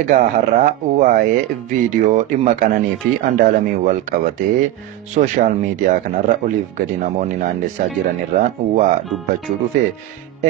Egaa har'aa waa'ee viidiyoo dhimma Qananii fi Andu'aalamii wal qabatee sooshaal miidiyaa kanarra oliif gadi namoonni naannessaa jiran irraan waa dubbachuu dhufe.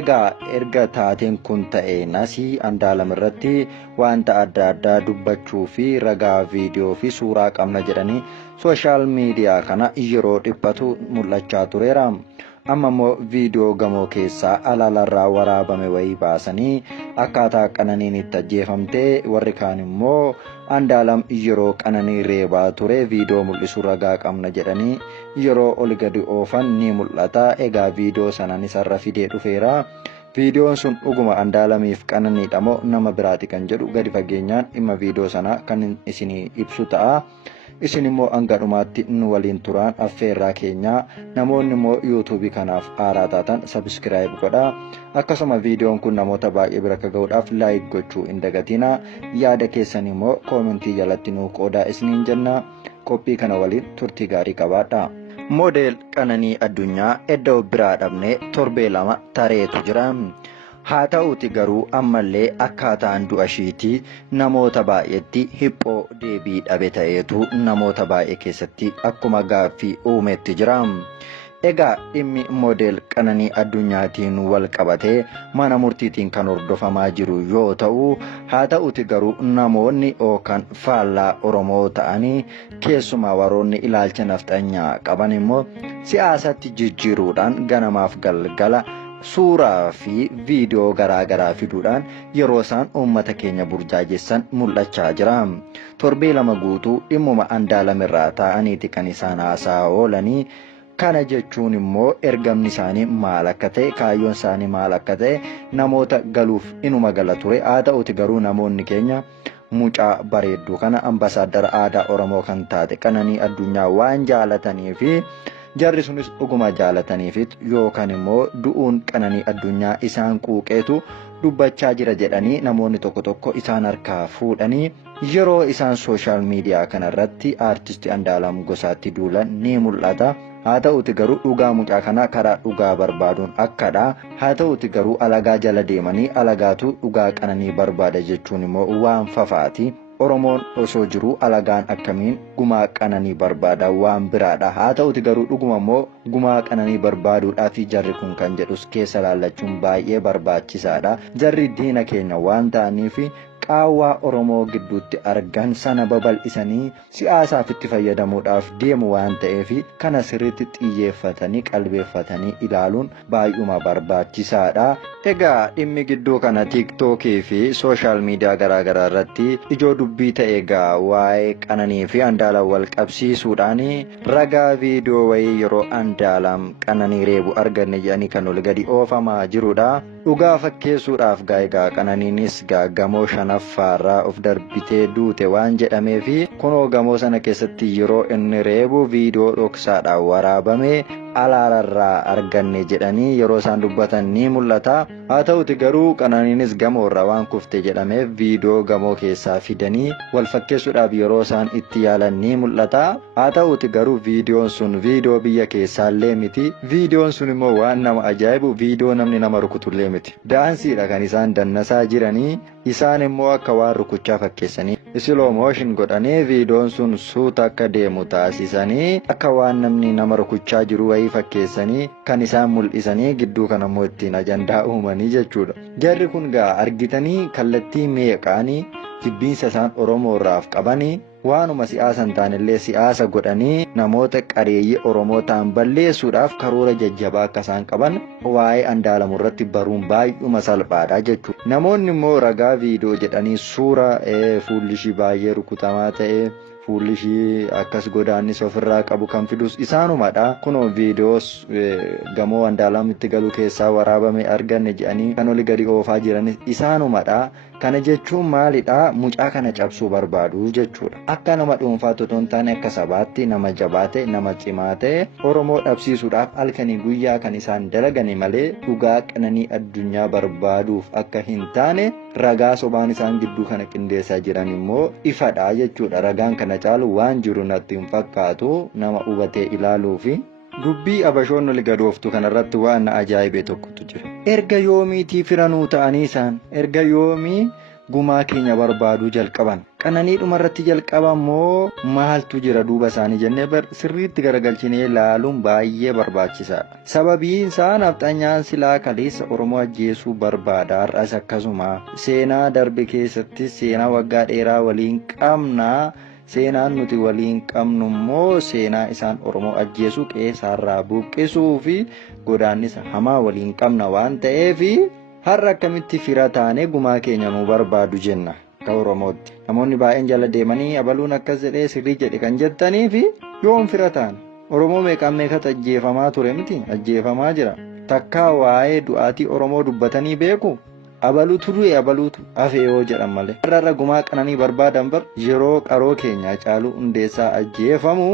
Egaa erga taateen kun ta'eenas Andu'aalam irratti wanta adda addaa dubbachuu fi ragaa viidiyoo fi suuraa qabna jedhanii sooshaal miidiyaa kana yeroo dhiphatu mul'achaa tureera. Amma immoo viidiyoo gamoo keessaa alaalarraa waraabame wayii baasanii akkaataa Qananiin itti ajjeefamtee warri kaan immoo Andu'aalam yeroo Qananii reebaa ture viidiyoo mul'isu ragaa qabna jedhanii yeroo oli gadi oofan ni mul'ata. Egaa viidiyoo sanaan isarra fidee dhufeera. Viidiyoon sun dhuguma Andu'aalamiif Qananiidha moo nama biraati kan jedhu gadi fageenyaan dhimma viidiyoo sanaa kan isinii ibsu ta'a. Isin immoo hanga dhumaatti nu waliin turaan affeerraa keenyaa. Namoonni immoo yuutuubii kanaaf haaraa taatan sabiskiraayib godhaa. Akkasuma viidiyoon kun namoota baay'ee bira akka ga'uudhaaf laayik gochuu hin dagatinaa. Yaada keessan immoo koomentii jalatti nuu qoodaa isiniin jenna. Qophii kana waliin turtii gaarii qabaadha. Moodel Qananii Addunyaa iddoo biraa dhabnee torbee lama tareetu jira. Haa ta'uuti garuu ammallee akkaataan du'a ishiitii namoota baay'eetti hiphoo deebii dhabe ta'eetu namoota baay'ee keessatti akkuma gaaffii uumetti jira. Egaa dhimmi moodel Qananii Addunyaatiin wal qabatee mana murtiitiin kan hordofamaa jiru yoo ta'u, haa ta'uuti garuu namoonni yookaan faallaa Oromoo ta'anii keessumaa warroonni ilaalcha nafxanyaa qaban immoo siyaasatti jijjiiruudhaan ganamaaf galgala suuraa fi viidiyoo garaa fiduudhaan yeroo isaan uummata keenya burjaajessan mul'achaa jira. Torbee lama guutuu dhimmuma Andu'aalam irraa ta'aniiti kan isaan haasa'aa oolanii. Kana jechuun immoo ergamni isaanii maal akka ta'e, kaayyoon isaanii maal akka ta'e namoota galuuf inuma gala ture. Haa ta'uuti garuu namoonni keenya mucaa bareedduu kana ambasaaddara aadaa Oromoo kan taate Qananii Addunyaa waan jaalatanii fi jarri sunis dhuguma jaalataniifit yookaan immoo du'uun Qananii Addunyaa isaan quuqeetu dubbachaa jira jedhanii namoonni tokko tokko isaan harkaa fuudhanii yeroo isaan sooshaal miidiyaa kanarratti aartistii Andu'aalam Gosaatti duulan ni mul'ata. Haa ta'uuti garuu dhugaa mucaa kanaa karaa dhugaa barbaaduun akkadha. Haa ta'uuti garuu alagaa jala deemanii alagaatu dhugaa Qananii barbaada jechuun immoo waan fafaati. Oromoon osoo jiru alagaan akkamiin gumaa Qananii barbaada waan biraadha. Haa ta'uuti garuu dhuguma immoo gumaa Qananii barbaaduudhaaf jarri kun kan jedhus keessa laallachuun baay'ee barbaachisaadha. Jarri diina keenya waan ta'aniif qaawwaa Oromoo gidduutti argan sana babal'isanii siyaasaaf itti fayyadamuudhaaf deemu waan ta'eef kana sirriitti xiyyeeffatanii qalbeeffatanii ilaaluun baay'uma barbaachisaadha. Egaa dhimmi gidduu kana tiiktookii fi sooshaal miidiyaa garaagaraa irratti ijoo dubbii ta'e egaa waa'ee Qananii fi Andu'aalam wal qabsiisuudhaan ragaa viidiyoo wayii yeroo Andu'aalam Qananii reebu arganne jedhanii kan ol gadi oofamaa jirudha. Dhugaa fakkeessuudhaaf egaa Qananiinis gamoo shanaffaarraa of darbitee duute waan jedhameef kunoo gamoo sana keessatti yeroo inni reebu viidiyoo dhoksaadhaan waraabame alaararraa arganne jedhanii yeroo isaan dubbatan ni mul'ata. Haa ta'uuti garuu Qananiinis gamoorra waan kufte jedhameef viidiyoo gamoo keessaa fidanii wal fakkeessuudhaaf yeroo isaan itti yaalan ni mul'ata. Haa ta'uuti garuu viidiyoon sun viidiyoo biyya keessaallee miti. Viidiyoon sun immoo waan nama ajaa'ibu viidiyoo namni nama rukutullee miti. Daansiidha kan isaan dannasaa jiranii. Isaan immoo akka waan rukuchaa fakkeessanii slow motion godhanii viidiyoon sun suuta akka deemu taasisanii akka waan namni nama rukuchaa jiru wayii fakkeessanii kan isaan mul'isanii gidduu kana immoo ittiin ajandaa uumanii jechuudha. Jarri kun argitanii kallattii meeqaanii jibbiinsa isaan Oromoo irraaf qabanii waanuma siyaasa hin taanellee siyaasa godhanii namoota qareeyyii Oromoo ta'an balleessuudhaaf karoora jajjabaa akka isaan qaban waa'ee Andu'aalam irratti baruun baay'uma salphaadha jechuudha. Namoonni immoo ragaa viidiyoo jedhanii suura fuulli ishii baay'ee rukutamaa ta'e fuulli ishii akkas godaannis ofirraa qabu kan fidus isaanumadha. Kunoo viidiyoos gamoo Andu'aalam itti galu keessaa waraabame arganne jedhanii kan oli gadi oofaa jiranis isaanumadha. Kana jechuun maalidha? Mucaa kana cabsuu barbaadu jechuudha. Akka nama dhuunfaa otoo hin taane akka sabaatti nama jabaa ta'e nama cimaa ta'e Oromoo dhabsiisuudhaaf halkanii guyyaa kan isaan dalagani malee dhugaa Qananii Addunyaa barbaaduuf akka hin taane ragaa sobaan isaan gidduu kana qindeessaa jiran immoo ifadha jechuudha. Ragaan kana caalu waan jiru natti hin fakkaatu nama hubatee ilaaluufi. Dubbii abashoonni oli gadooftu kanarratti waan na ajaa'ibee tokkotu jira. Erga yoomiitii firanuu ta'anii isaan erga yoomii gumaa keenya barbaaduu jalqaban. Qananii dhumarratti jalqaban moo maaltu jira duuba isaanii jennee sirriitti garagalchinee ilaaluun baay'ee barbaachisaadha. Sababiin isaa nafxanyaan silaa kaleessa Oromoo ajjeesuu barbaada. Har'as akkasuma seenaa darbe keessatti seenaa waggaa dheeraa waliin qabna. Seenaan nuti waliin qabnu immoo seenaa isaan Oromoo ajjeesuu qeessaarraa buqqisuu fi godaannisa hamaa waliin qabna waan ta'eef har'a akkamitti fira taane gumaa keenya nu barbaadu jenna akka Oromootti. Namoonni baay'een jala deemanii abaluun akkas jedhee sirrii jedhe kan jettanii fi yoom fira taane Oromoo meeqaan meeqatu ajjeefamaa ture miti ajjeefamaa jira. Takkaa waa'ee du'aatii Oromoo dubbatanii beeku. Abaluutu du'e abaluutu hafe yoo jedhan malee. Har'a gumaa qananii barbaadan bar yeroo qaroo keenya Hacaaluu Hundeessaa ajjeefamu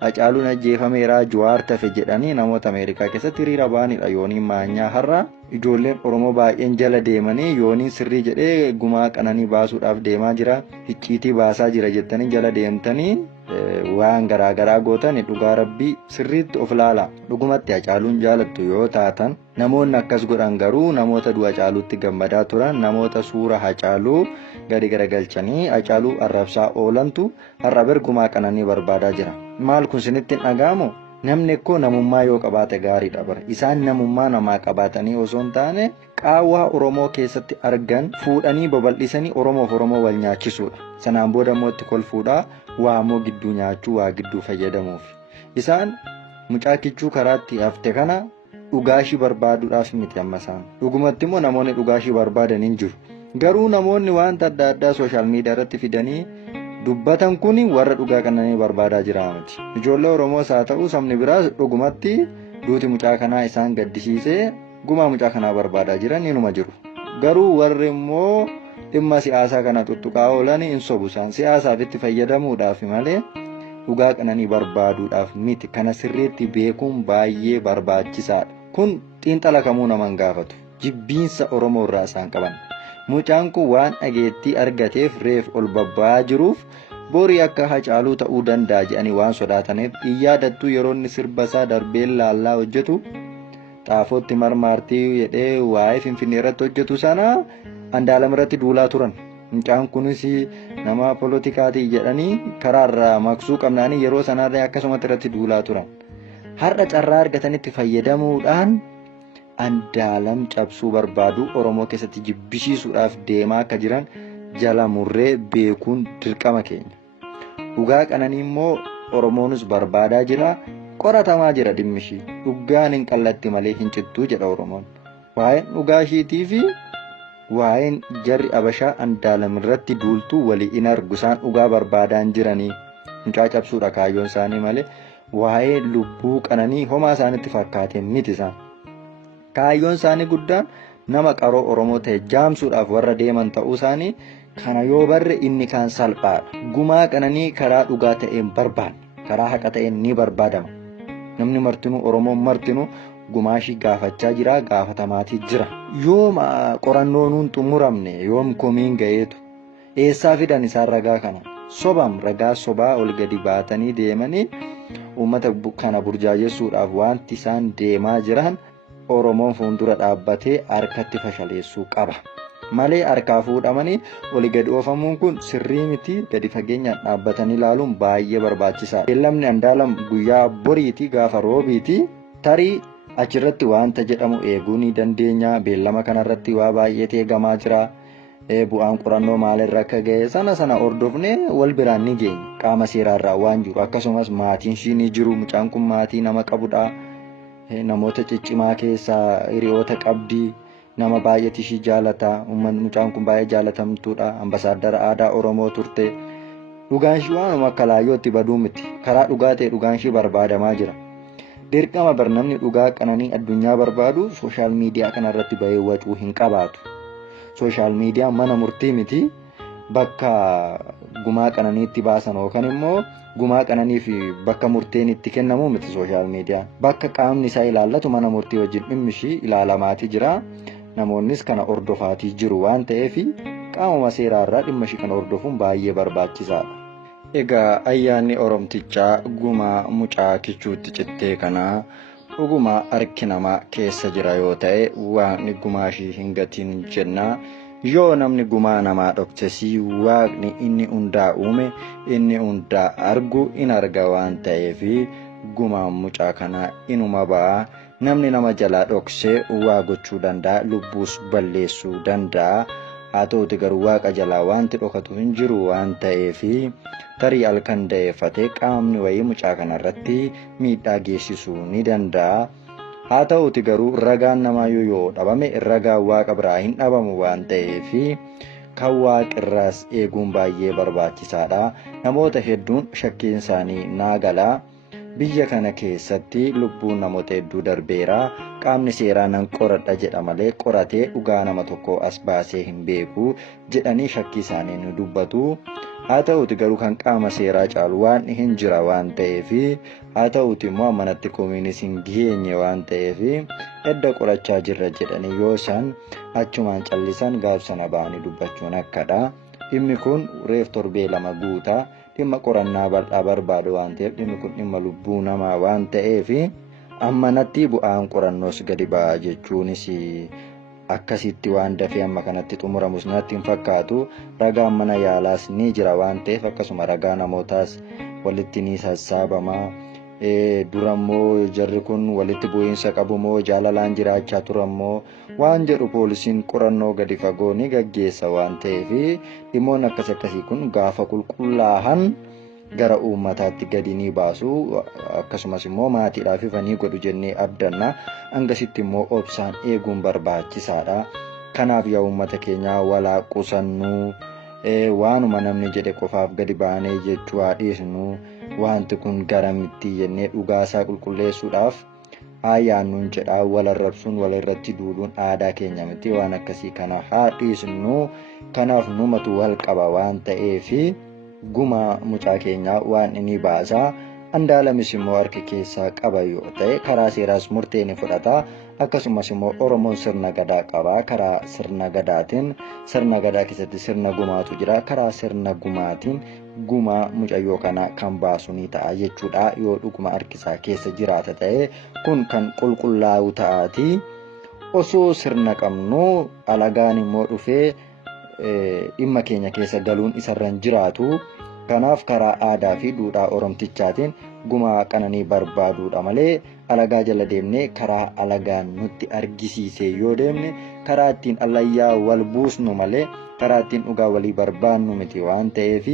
Hacaaluun ajjeefameera Jawaar tafe jedhanii namoota Ameerikaa keessatti hiriira baanidha. Yooniin Maanyaa har'a ijoolleen Oromoo baay'een jala deemanii yooniin sirrii jedhee gumaa qananii baasuudhaaf deemaa jira. Icciitii baasaa jira jettanii jala deemtanii waan garaagaraa gootan dhugaa rabbii sirriitti of ilaala. Dhugumatti Hacaaluun jaalattu yoo taatan namoonni akkas godhan garuu namoota du'a Hacaaluutti gammadaa turan namoota suura Hacaaluu gadi garagalchanii Hacaaluu arrabsaa oolantu har'a gumaa qananii barbaadaa jira. Maal kun sinitti hin dhaga'amu? Namni ekkoo namummaa yoo qabaate gaariidha bara. Isaan namummaa namaa qabaatanii osoo hin taane qaawwaa Oromoo keessatti argan fuudhanii babal'isanii Oromoof Oromoo wal nyaachisuudha. Sanaan booda immoo itti kolfuudha waa immoo gidduu nyaachuu waa gidduu fayyadamuuf. Isaan mucaa kichuu karaatti hafte kana dhugaashii barbaaduudhaaf miti amma isaan. Dhugumatti immoo namoonni dhugaashii barbaadan hin jiru. Garuu namoonni wanta adda addaa sooshaal miidiyaa irratti fidanii dubbatan kun warra dhugaa qananii barbaadaa jira miti. Ijoollee Oromoos haa ta'u sabni biraas dhugumatti duuti mucaa kanaa isaan gaddisiisee gumaa mucaa kanaa barbaadaa jiran inuma jiru. Garuu warri immoo dhimma siyaasaa kana tuttuqaa oolan hin sobu isaan siyaasaaf itti fayyadamuudhaaf malee dhugaa qananii barbaaduudhaaf miti. Kana sirriitti beekuun baay'ee barbaachisaadha. Kun xiinxala kamuu naman gaafatu. Jibbiinsa Oromoo irraa isaan qaban. Mucaan kun waan dhageettii argateef reef ol babba'aa jiruuf borii akka Hacaaluu ta'uu danda'a jedhanii waan sodaataniif iyyadattuu yeroo inni sirba isaa darbeen laallaa hojjetu xaafootti marmaartii jedhee waa'ee Finfinnee irratti hojjetu sana Andaalam irratti duulaa turan. Mucaan kunis nama poolitikaati jedhanii karaarraa maqsuu qabnaanii yeroo sanarraa akkasumatti irratti duulaa turan. Har'a carraa argatanitti fayyadamuudhaan Andaalam cabsuu barbaadu Oromoo keessatti jibbisiisuudhaaf deemaa akka jiran jala murree beekuun dirqama keenya. Dhugaa qananii immoo Oromoonus barbaadaa jira. Qoratamaa jira dhimmishii. Dhugaan hin qallatti malee hin cittuu jedha Oromoon. Waa'een dhugaa ishiitii fi waa'een jarri Abashaa Andaalam irratti duultuu walii in argu isaan dhugaa barbaadaan jiranii. Mucaa cabsuudha kaayyoon isaanii malee waa'ee lubbuu qananii homaa isaanitti fakkaateen miti isaan. Kaayyoon isaanii guddaan nama qaroo Oromoo ta'e jaamsuudhaaf warra deeman ta'uu isaanii kana yoo barre inni kaan salphaadha. Gumaa qananii karaa dhugaa ta'een barbaadna. Karaa haqa ta'een ni barbaadama. Namni martinuu Oromoon martinuu gumaashii gaafachaa jira gaafatamaatii jira. Yoom qorannoo nuun xumuramne yoom komiin ga'eetu eessaa fidan isaan ragaa kana sobam ragaa sobaa ol gadi baatanii deemanii uummata kana burjaajessuudhaaf wanti isaan deemaa jiran Oromoon fuuldura dhaabbatee harkatti fashaleessuu qaba. Malee harkaa fuudhamanii olii gadi oofamuun kun sirrii miti. Gadi fageenyaan dhaabbatanii ilaaluun baay'ee barbaachisaadha. Beellamni Andaalam guyyaa boriiti gaafa roobiiti. Tarii achirratti wanta jedhamu eeguu ni dandeenya. Beellama kanarratti waa baay'eetu eegamaa jira. Bu'aan qorannoo maalirra akka ga'e sana hordofnee wal biraan ni geenya. Qaama seeraarraa waan jiru akkasumas maatiin ishii ni jiru. Mucaan kun maatii nama qabudha. Namoota ciccimaa keessaa hiriyoota qabdi. Nama baay'eetu ishii jaalata. Mucaan kun baay'ee jaalatamtuudha. Ambasaaddara aadaa Oromoo turte. Dhugaan ishii waanuma akka laayyootti baduu miti. Karaa dhugaa ta'e dhugaan ishii barbaadamaa jira. Dirqama barnamni dhugaa qananii addunyaa barbaadu sooshaal miidiyaa kanarratti bahee wacuu hin qabaatu. Sooshaal miidiyaa mana murtii miti. Bakka gumaa qananiitti baasan yookaan immoo gumaa qananiif bakka murteen itti kennamu miti sooshaal miidiyaa. Bakka qaamni isaa ilaallatu mana murtii wajjin dhimmi ishii ilaalamaatii jira. Namoonnis kana hordofaatii jiru waan ta'eef qaamuma seeraarraa dhimma ishii kana hordofuun baay'ee barbaachisaadha. Egaa ayyaanni Oromtichaa gumaa mucaa kichuutti cittee kana dhuguma harki namaa keessa jira yoo ta'e waan gumaa ishii hin gatiin jenna. yoo namni gumaa namaa dhoksesii waaqni inni hundaa uume inni hundaa argu in arga waan ta'eef gumaan mucaa kana inuma ba'a. Namni nama jalaa dhoksee waa gochuu danda'a, lubbuus balleessuu danda'a. haa ta'uti garuu waaqa jalaa wanti dhokatu hin jiru waan ta'eef tarii halkan da'eeffatee qaamni wayii mucaa kanarratti miidhaa geessisuu ni danda'a. haa ta'uti garuu ragaan namaa yoo dhabame ragaan waaqa biraa hin dhabamu waan ta'eef kan waaqirraas eeguun baay'ee barbaachisaadha. Namoota hedduun shakkiin isaanii naagalaa. Biyya kana keessatti lubbuun namoota hedduu darbeera. Qaamni seeraa nan qoradha jedha malee qoratee dhugaa nama tokko as baasee hin beeku jedhanii shakkii isaanii ni dubbatu. haa ta'uti garuu kan qaama seeraa caalu waan hin jira waan ta'eef haa ta'uti immoo amanatti komiinis hin geenye waan ta'eef edda qorachaa jirra jedhanii yoo isaan achumaan callisan gaafsana ba'anii dubbachuun akkadha. Dhimmi kun reef torbee 2 guutaa. Dhimma qorannaa bal'aa barbaadu waan ta'eef dhimmi kun dhimma lubbuu namaa waan ta'eef ammanatti bu'aan qorannoos gadi ba'a jechuunis akkasitti waan dafee amma kanatti xumuramus natti hin fakkaatu. Ragaan mana yaalaas ni jira waan ta'eef akkasuma ragaa namootaas walitti ni sassaabama. Durammoo jarri kun walitti bu'iinsa qabu moo jaalalaan jiraachaa turammoo waan jedhu poolisiin qorannoo gadi fagoo ni gaggeessa waan ta'eef dhimmoonni akkasii kun gaafa qulqullaa'an gara uummataatti gadi ni baasu. Akkasumas immoo maatiidhaaf ifanii godhu jennee abdanna. Hangasitti immoo obsaan eeguun barbaachisaadha. Kanaaf yaa uummata keenyaa walaa qusannuu waanuma namni jedhe qofaaf gadi baanee jechuu haa dhiisnu. Wanti kun garamitti jennee dhugaasaa qulqulleessuudhaaf ayyaannuun jedhaa wal arrabsuun wal irratti duuluun aadaa keenya miti. Waan akkasii kana haa dhiisnu. Kanaaf numatu wal qaba waan ta'eef guma mucaa keenyaa waan inni baasaa. Andaalamis immoo harki keessaa qaba yoo ta'e karaa seeraas murtee ni fudhata. Akkasumas immoo Oromoon sirna gadaa qaba. Karaa sirna gadaatiin sirna gadaa keessatti sirna gumaatu jira. Karaa sirna gumaatiin gumaa mucayyoo kana kan baasu ni ta'a jechuudha. Yoo dhuguma harkisaa keessa jiraata ta'e kun kan qulqullaa'u ta'aati. Osoo sirna qabnu alagaan immoo dhufee dhimma keenya keessa galuun isarran jiraatu. Kanaaf karaa aadaa fi duudhaa Oromtichaatiin gumaa qananii barbaaduudha malee alagaa jala deemnee karaa alagaan nutti argisiisee yoo deemne karaa ittiin allayyaa wal buusnu malee karaa ittiin dhugaa walii barbaannu miti waan ta'eef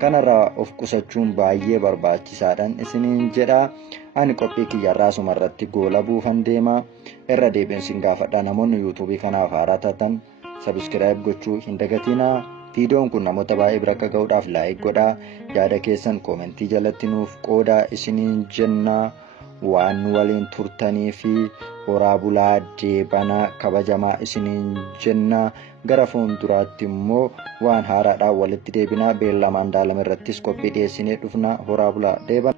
kanarraa of qusachuun baay'ee barbaachisaadhaan isiniin jedha. Ani qophii kiyyarraa sumarratti goola buufan deema. Irra deebiin gaafadha. Namoonni yuutuubii kanaaf haaraa taatan sabiskiraayib gochuu hin dagatinaa. Viidiyoon kun namoota baay'ee bira akka ga'uudhaaf laayik godhaa. Yaada keessan koomentii jalatti nuuf qoodaa isiniin jenna. Waan waliin turtanii fi horaa bulaa deebanaa kabajamaa isiniin jenna. Gara fuulduraatti immoo waan haaraadhaan walitti deebinaa. Beellama Andu'aalem irrattis qophii dhiyeessinee dhufna. Horaa bulaa deebanaa.